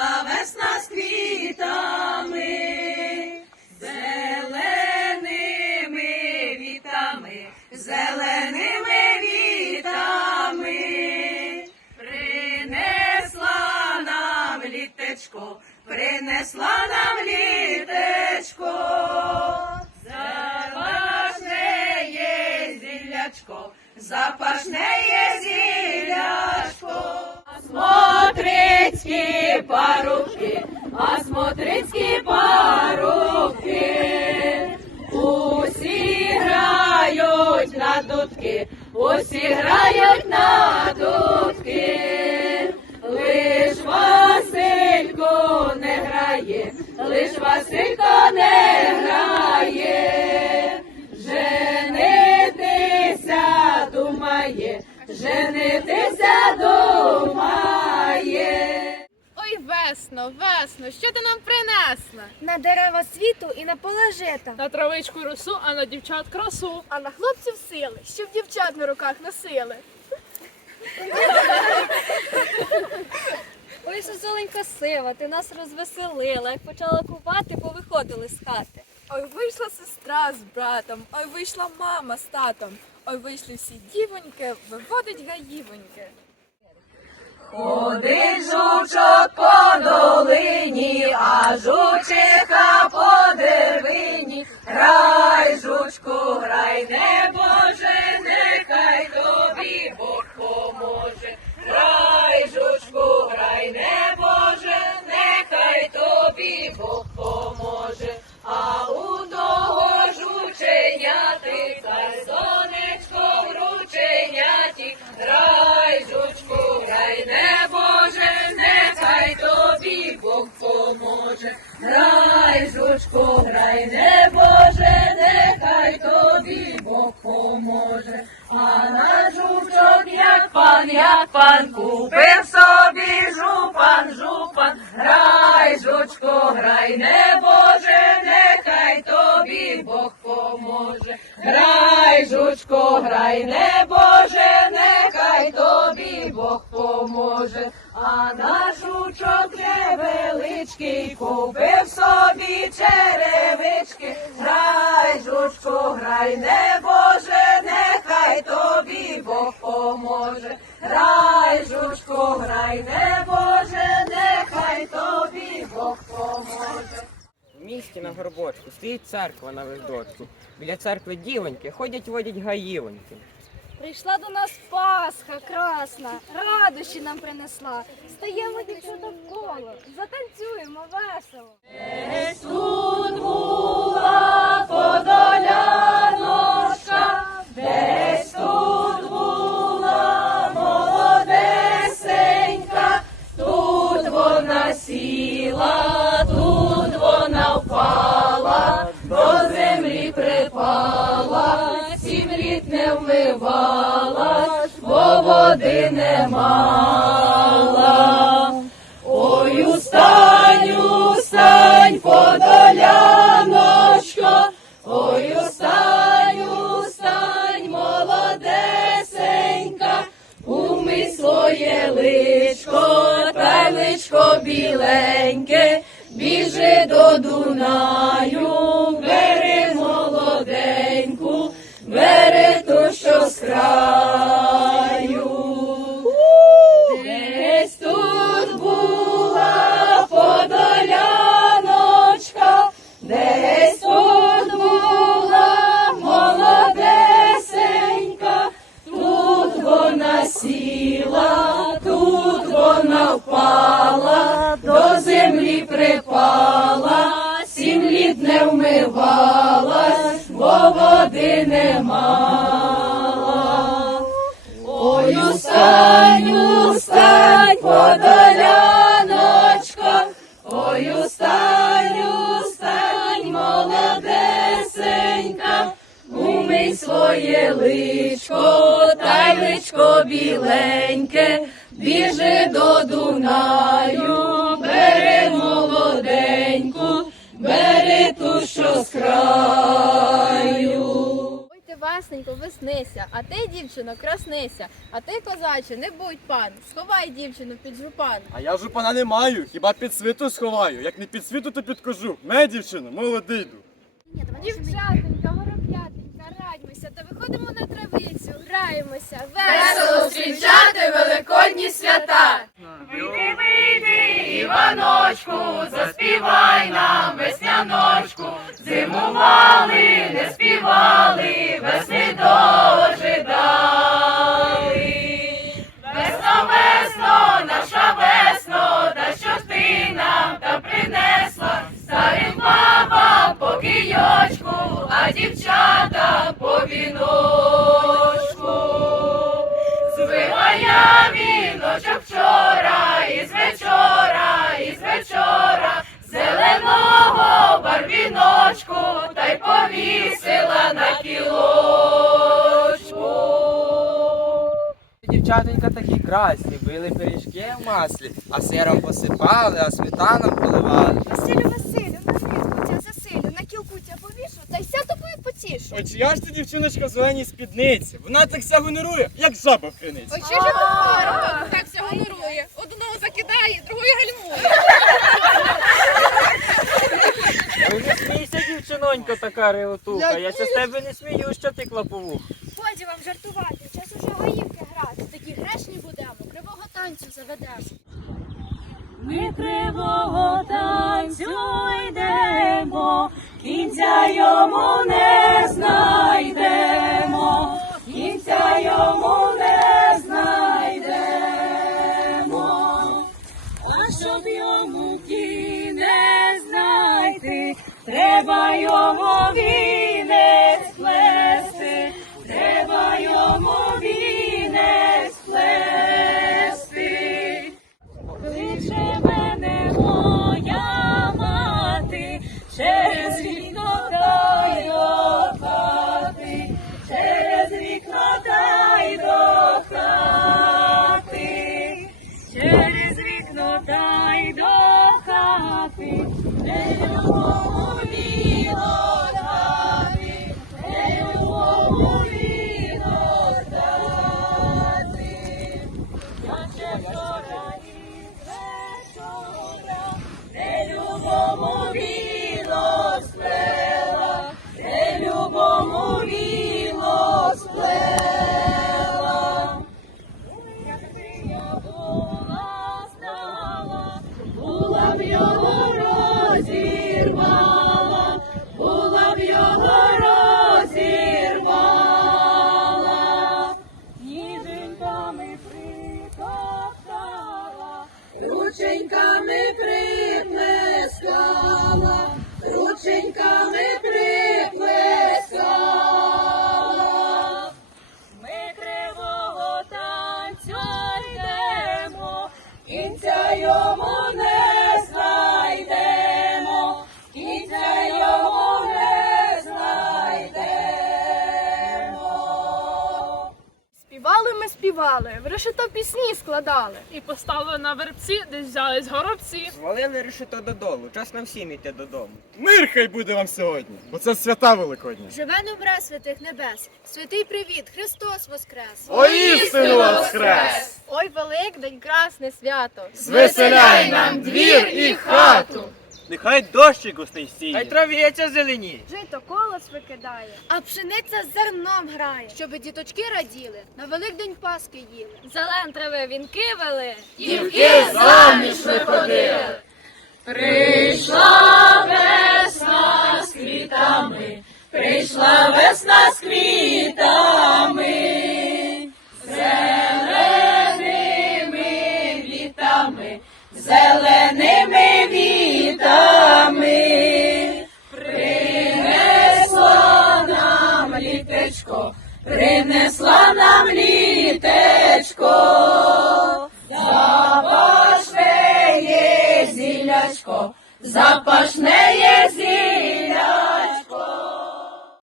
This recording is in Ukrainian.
Прийшла весна з квітами, зеленими вітами, зеленими вітами, принесла нам літечко, принесла нам літечко, запашне є зіллячко, запашне є зіллячко. Смотрицькі парубки, а смотрицькі парубки, усі грають на дудки, усі грають на дудки, лиш Василько не грає, лиш Василько не весно, весно, що ти нам принесла? На дерева світу і на поле жита. На травичку росу, а на дівчат красу. А на хлопців сили, щоб дівчат на руках носили. Ой, созоленька сива, ти нас розвеселила. Як почала кувати, повиходили з хати. Ой, вийшла сестра з братом, ой, вийшла мама з татом, ой, вийшли всі дівоньки, виводить гаївоньки. Ходить жучок по долині, а жучиха по деревині. Грай, жучку, грай, не Боже, нехай тобі Бог поможе. Грай, жучку, грай, не Боже, як пан, купив собі жупан, жупан, грай, жучку, грай, не Боже, нехай тобі Бог поможе. Грай, жучку, грай, не Боже, нехай тобі Бог поможе. А наш жучок невеличкий купив собі черевички. Грай, жучку, грай, не Боже, нехай тобі горбочку стоїть церква на видочку. Біля церкви дівоньки ходять водять гаївоньки. Прийшла до нас Пасха красна, радощі нам принесла. Стаємо дівчата довкола, затанцюємо весело. Тут була подоляночка, не бо води не мала. Десь тут була подоляночка, десь тут тут вона сіла, тут вона впала, до землі припала, сім літ не вмивалась, бо води не мала. Ой, устань, подоляночка, ой, устань, устань, молодесенька, умий своє личко, ясненько веснися, а ти, дівчино, краснися, а ти, козаче, не будь пан, сховай дівчину під жупан. А я жупана не маю, хіба під світу сховаю. Як не під світу, то під кожух. Ме, дівчино, молодий йду. Дівчатенька, гороб'ятенька, радьмося та виходимо на травицю, граємося, Весело зустрічати великодні свята. Вийди, Іваночку, заспівай нам весняночку. Зимували, не співали, віночку. Звила я віночок вчора, із вечора, із вечора, зеленого барвіночку, та й повісила на кілочку. Дівчатенька такі красні, били пиріжки в маслі, а сиром посипали, а сметаном поливали. Василю, Василю, От чия ж ти дівчиночка в зеленій спідниці? Вона так ся гонорує, як жаба в криниці. Ой, що ж я так ся гонорує. Одного закидає, другої гальмує. Ой, не смійся, дівчинонько, така ревотуха. Я ще з тебе не смію, що ти клаповух. Годі вам жартувати, час уже гаївки грати. Такі грешні будемо, кривого танцю заведемо. Ми кривого танцю йдемо, кінця йому не Zion. Ми співали, в решето пісні складали. І поставили на вербці, де взялись горобці. Звалили решето додолу, час нам всім іти додому. Мир хай буде вам сьогодні, бо це свята великодні. Живе добре святих небес, святий привіт, Христос воскрес! Воістину воскрес! Ой, Великдень, красне свято. Звеселяй нам двір і хату! Нехай дощик густий Хай трав'ється зелені. Жито колос викидає, а пшениця з зерном грає. Щоб діточки раділи, на Великдень Паски їли. Зелен трави вінки вели. Дівки заміж виходили. Нам